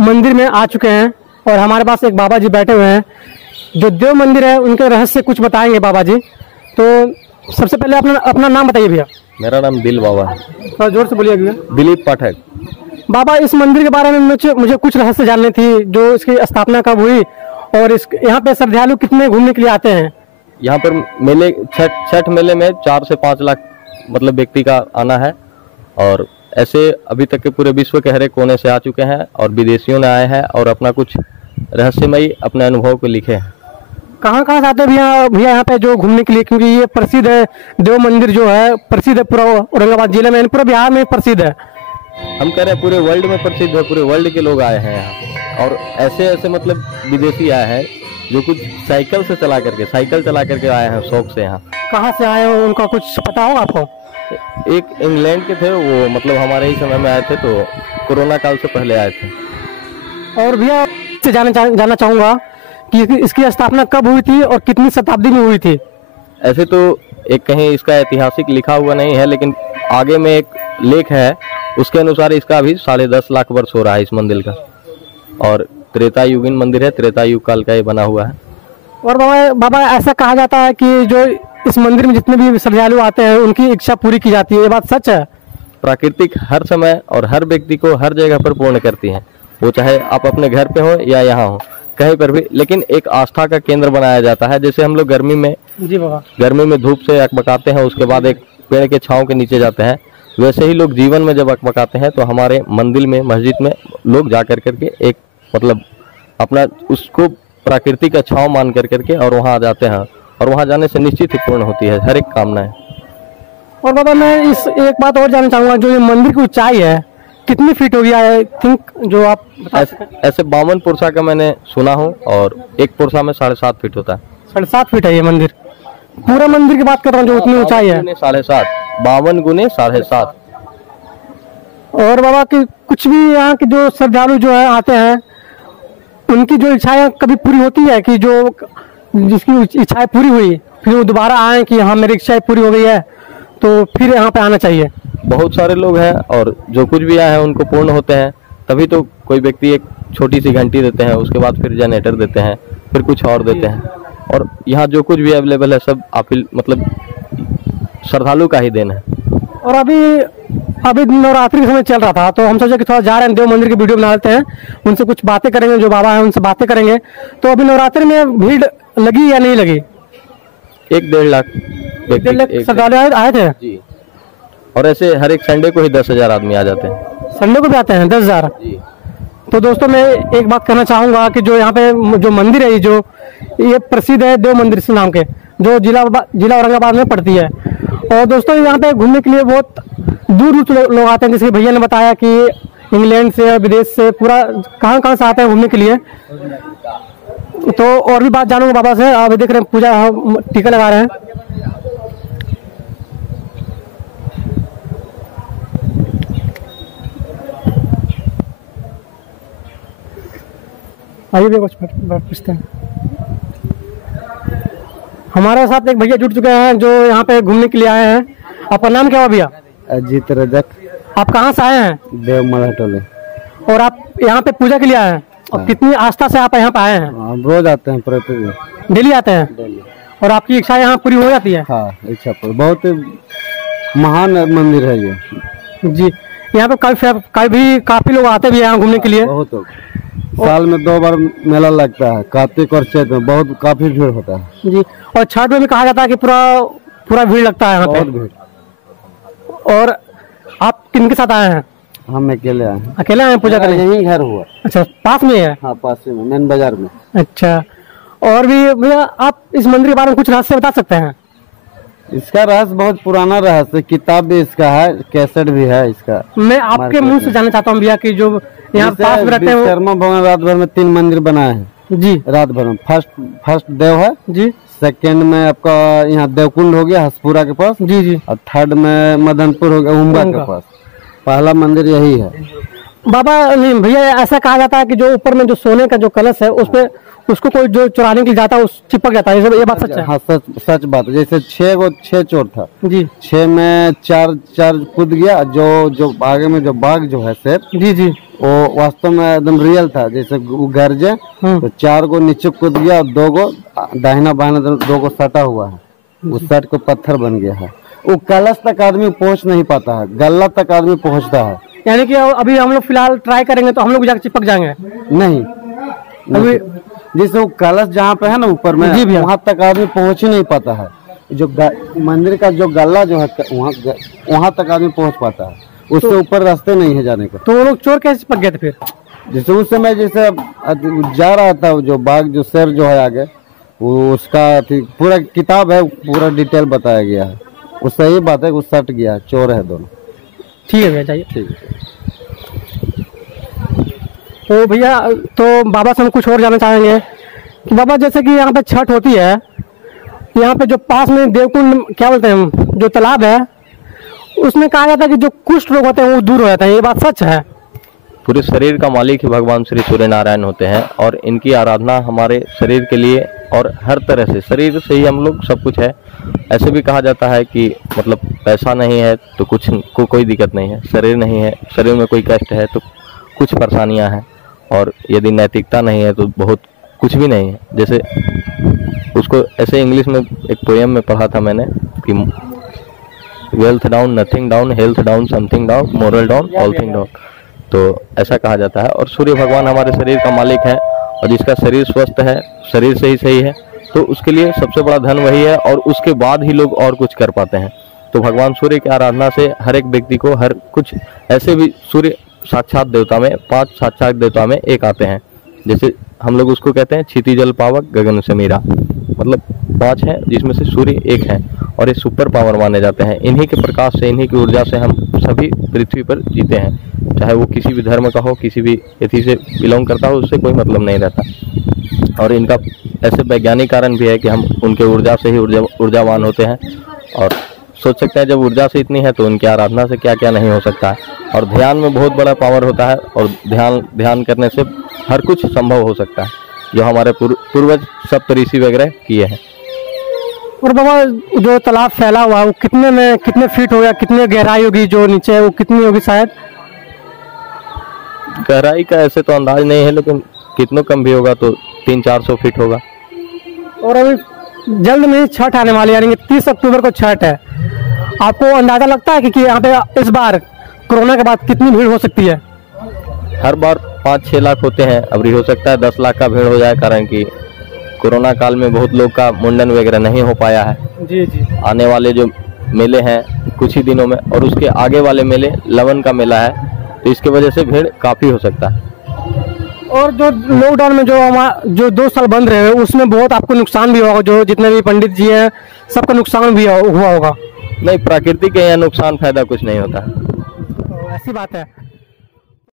मंदिर में आ चुके हैं और हमारे पास एक बाबा जी बैठे हुए हैं जो देव मंदिर है, उनके रहस्य कुछ बताएंगे बाबा जी। तो सबसे पहले अपना नाम बताइए भैया। मेरा नाम दिल बाबा है। थोड़ा जोर से बोलिए भैया। दिलीप पाठक। बाबा, इस मंदिर के बारे में मुझे कुछ रहस्य जाननी थी, जो इसकी स्थापना कब हुई और यहाँ पे श्रद्धालु कितने घूमने के लिए आते हैं। यहाँ पर मेले छठ मेले में 4 से 5 लाख मतलब व्यक्ति का आना है और ऐसे अभी तक के पूरे विश्व के हर एक कोने से आ चुके हैं और विदेशियों ने आए हैं और अपना कुछ रहस्यमयी अपने अनुभव को लिखे हैं। कहाँ से आते हैं भैया यहाँ पे जो घूमने के लिए, क्योंकि ये प्रसिद्ध है देव मंदिर जो है, प्रसिद्ध है पूरा औरंगाबाद जिले में, पूरा बिहार में प्रसिद्ध है। हम कह रहे हैं पूरे वर्ल्ड में प्रसिद्ध है, पूरे वर्ल्ड के लोग आए हैं यहाँ और ऐसे मतलब विदेशी आए हैं जो कुछ साइकिल चला करके आए हैं शौक से। यहाँ कहाँ से आए हो उनका कुछ पता होगा आपको? एक इंग्लैंड के थे, वो मतलब हमारे ही समय में आए थे, तो कोरोना काल से पहले आए थे। और भैया से जानना चाहूँगा कि इसकी स्थापना कब हुई थी और कितनी शताब्दी में हुई थी? ऐसे तो एक कहीं इसका ऐतिहासिक लिखा हुआ नहीं है, लेकिन आगे में एक लेख है, उसके अनुसार इसका अभी 10.5 लाख वर्ष हो रहा है इस मंदिर का और त्रेता युगीन मंदिर है, त्रेता युग काल का ये बना हुआ है। और बाबा ऐसा कहा जाता है कि जो इस मंदिर में जितने भी श्रद्धालु आते हैं उनकी इच्छा पूरी की जाती है, ये बात सच है? प्राकृतिक हर समय और हर व्यक्ति को हर जगह पर पूर्ण करती है, वो चाहे आप अपने घर पे हो या यहाँ हो, कहीं पर भी। लेकिन एक आस्था का केंद्र बनाया जाता है। जैसे हम लोग गर्मी में धूप से अकबकाते हैं, उसके बाद एक पेड़ के छांव के नीचे जाते हैं, वैसे ही लोग जीवन में जब अकबकाते हैं तो हमारे मंदिर में, मस्जिद में लोग जा करके एक मतलब अपना उसको प्राकृतिक का छांव मान करके और वहाँ जाते हैं और वहाँ जाने से निश्चित ही पूर्ण होती है हर एक कामनाएं। और बाबा मैं एक बात और जानना चाहूँगा, जो ये मंदिर की ऊंचाई है कितनी फीट होगी? आई थिंक जो आप ऐसे 52 पुरसा का मैंने सुना हूँ और एक पुरसा में 7.5 फीट होता है। 7.5 फीट है ये मंदिर? पूरा मंदिर की बात कर रहा हूँ जो उतनी ऊंचाई है। 7.5 52 गुने 7.5। और बाबा की कुछ भी यहाँ के जो श्रद्धालु जो है आते हैं उनकी जो इच्छाएं कभी पूरी होती है कि जो जिसकी इच्छाएं पूरी हुई फिर वो दोबारा आए कि हाँ मेरी इच्छाएं पूरी हो गई है तो फिर यहाँ पे आना चाहिए? बहुत सारे लोग हैं और जो कुछ भी आए हैं उनको पूर्ण होते हैं। तभी तो कोई व्यक्ति एक छोटी सी घंटी देते हैं, उसके बाद फिर जनरेटर देते हैं, फिर कुछ और देते हैं और यहाँ जो कुछ भी अवेलेबल है सब आप मतलब श्रद्धालु का ही देन है। और अभी नवरात्रि का समय चल रहा था तो हम सोचे कि थोड़ा जा रहे हैं देव मंदिर की वीडियो बना लेते हैं, उनसे कुछ बातें करेंगे, जो बाबा है उनसे बातें करेंगे। तो अभी नवरात्रि में भीड़ लगी या नहीं लगी? 1-1.5 लाख श्रद्धालु आए थे जी। और ऐसे हर एक संडे को ही 10,000 आदमी आ जाते हैं। संडे को भी आते हैं 10,000? तो दोस्तों मैं एक बात कहना चाहूँगा कि जो यहाँ पे जो मंदिर है ये प्रसिद्ध है देव मंदिर से नाम के, जो जिला औरंगाबाद में पड़ती है। और दोस्तों यहाँ पे घूमने के लिए बहुत दूर लोग आते हैं, जैसे भैया ने बताया कि इंग्लैंड से, विदेश से, पूरा कहाँ से आते हैं घूमने के लिए। तो और भी बात जानूंगा बाबा से। आप देख रहे हैं पूजा टीका लगा रहे हैं। आइए भी कुछ पूछते हैं। हमारे साथ एक भैया जुड़ चुके हैं जो यहाँ पे घूमने के लिए आए हैं। आपका नाम क्या हुआ भैया? अजीत रजक। आप कहाँ से आए हैं? देव मराठोले। और आप यहाँ पे पूजा के लिए आए हैं? और कितनी आस्था से आप यहाँ पे आए हैं? हम रोज आते हैं, प्रतिदिन डेली आते हैं? डेली। और आपकी इच्छा यहाँ पूरी हो जाती है? हाँ, इच्छा पूरी। बहुत महान मंदिर है ये जी। यहाँ पे काफी लोग आते भी हैं यहाँ घूमने के लिए? बहुत। साल में 2 बार मेला लगता है, कार्तिक और चैत में बहुत काफी भीड़ होता है जी। और छठ में भी कहा जाता है कि पूरा भीड़ लगता है यहाँ पे? बहुत भीड़। और आप किनके साथ आए हैं? हम अकेले आए हैं। अकेले आए हैं पूजा करने? यहीं घर हुआ। अच्छा, पास में है? हाँ, पास में, मेन बाजार में। अच्छा। और भी भैया आप इस मंदिर के बारे में कुछ रहस्य बता सकते हैं? इसका रहस्य बहुत पुराना रहस्य, किताब भी इसका है, कैसेट भी है इसका। मैं आपके मुंह से जानना चाहता हूँ भैया कि जो यहाँ पास में रहते हैं विश्वकर्मा भगवान रात भर में 3 मंदिर बनाए हैं जी। रात भर में फर्स्ट देव है जी, सेकंड में आपका यहाँ देवकुंड हो गया हसपुरा के पास जी जी, और थर्ड में मदनपुर हो गया उम्बा के पास। पहला मंदिर यही है। बाबा। नहीं भैया, ऐसा कहा जाता है कि जो ऊपर में जो सोने का जो कलश है उसको कोई जो चुराने के लिए जाता है उस चिपक जाता है, ये बात सच है? हाँ सच बात है। जैसे 6 चोर था जी 6 में 4 कूद गया, जो आगे में जो बाघ जो है शेर जी जी वो वास्तव में एकदम रियल था। जैसे वो गरजे तो 4 को नीचे कूद गया और 2 को दाहिना बाहिना 2 को सटा हुआ है, उस सट को पत्थर बन गया है। वो कलश तक आदमी पहुंच नहीं पाता है, गल्ला तक आदमी पहुंचता है। यानी कि अभी हम लोग फिलहाल ट्राई करेंगे तो हम लोग जाकर चिपक जाएंगे? नहीं अभी जैसे वो कलश जहाँ पे है ना ऊपर में, वहाँ तक आदमी पहुंच ही नहीं पाता है। जो मंदिर का जो गल्ला जो है वहाँ तक आदमी पहुंच पाता है, उससे ऊपर रास्ते नहीं है जाने का। तो वो लोग चोर कैसे चिपक गए थे फिर? जैसे उस समय जैसे जा रहा था जो बाघ जो शेर जो है आगे, वो उसका पूरा किताब है, पूरा डिटेल बताया गया है। वो सही बात है, वो सट गया, चोर है दोनों। ठीक है भैया, जाइए। ठीक है। तो भैया तो बाबा से हम कुछ और जानना चाहेंगे कि बाबा जैसे कि यहाँ पे छठ होती है, यहाँ पे जो पास में देवकुंड क्या बोलते हैं हम, जो तालाब है, उसमें कहा जाता है कि जो कुष्ठ रोग होते हैं वो दूर हो जाता है, ये बात सच है? पूरे शरीर का मालिक ही भगवान श्री सूर्य नारायण होते हैं और इनकी आराधना हमारे शरीर के लिए और हर तरह से, शरीर से ही हम लोग सब कुछ है। ऐसे भी कहा जाता है कि मतलब पैसा नहीं है तो कोई दिक्कत नहीं है, शरीर नहीं है, शरीर में कोई कष्ट है तो कुछ परेशानियां हैं, और यदि नैतिकता नहीं है तो बहुत कुछ भी नहीं है। जैसे उसको ऐसे इंग्लिश में एक पोएम में पढ़ा था मैंने कि wealth down, nothing down, health down, something down, moral down, all thing down. तो ऐसा कहा जाता है। और सूर्य भगवान हमारे शरीर का मालिक है, और जिसका शरीर स्वस्थ है, शरीर से ही सही है, तो उसके लिए सबसे बड़ा धन वही है, और उसके बाद ही लोग और कुछ कर पाते हैं। तो भगवान सूर्य की आराधना से हर एक व्यक्ति को हर कुछ, ऐसे भी सूर्य साक्षात देवता में 5 साक्षात देवता में एक आते हैं। जैसे हम लोग उसको कहते हैं क्षिति जल पावक गगन से मीरा, मतलब 5 हैं जिसमें से सूर्य एक है, और ये सुपर पावर माने जाते हैं। इन्हीं के प्रकाश से, इन्हीं की ऊर्जा से हम सभी पृथ्वी पर जीते हैं, चाहे वो किसी भी धर्म का हो, किसी भी एथी से बिलोंग करता हो, उससे कोई मतलब नहीं रहता। और इनका ऐसे वैज्ञानिक कारण भी है कि हम उनके ध्यान से ही ऊर्जावान होते हैं, और सोच सकते हैं जब ऊर्जा से इतनी है तो उनकी आराधना से क्या क्या नहीं हो सकता है। और ध्यान में बहुत बड़ा पावर होता है, और ध्यान करने से हर कुछ संभव हो सकता है, जो हमारे पूर्वज सप्त ऋषि वगैरह किए हैं। और बाबा जो तालाब फैला हुआ है वो कितने फीट होगा, कितने गहराई होगी, जो नीचे है वो कितनी होगी? शायद गहराई का ऐसे तो अंदाज नहीं है, लेकिन कितनों कम भी होगा तो 300-400 फीट होगा। और अभी जल्द में छठ आने वाली है, यानी कि 30 अक्टूबर को छठ है। आपको अंदाजा लगता है कि यहाँ पे इस बार कोरोना के बाद कितनी भीड़ हो सकती है? हर बार 5-6 लाख होते हैं, अभी हो सकता है 10 लाख का भीड़ हो जाए, कारण कि कोरोना काल में बहुत लोग का मुंडन वगैरह नहीं हो पाया है। जी जी। आने वाले जो मेले हैं कुछ ही दिनों में, और उसके आगे वाले मेले लवन का मेला है, तो इसके वजह से भीड़ काफ़ी हो सकता है। और जो लॉकडाउन में जो 2 साल बंद रहे उसमें बहुत आपको नुकसान भी होगा, जो जितने भी पंडित जी हैं सबका नुकसान भी हुआ होगा? नहीं, प्राकृतिक है, यहाँ नुकसान फायदा कुछ नहीं होता है। ऐसी बात है।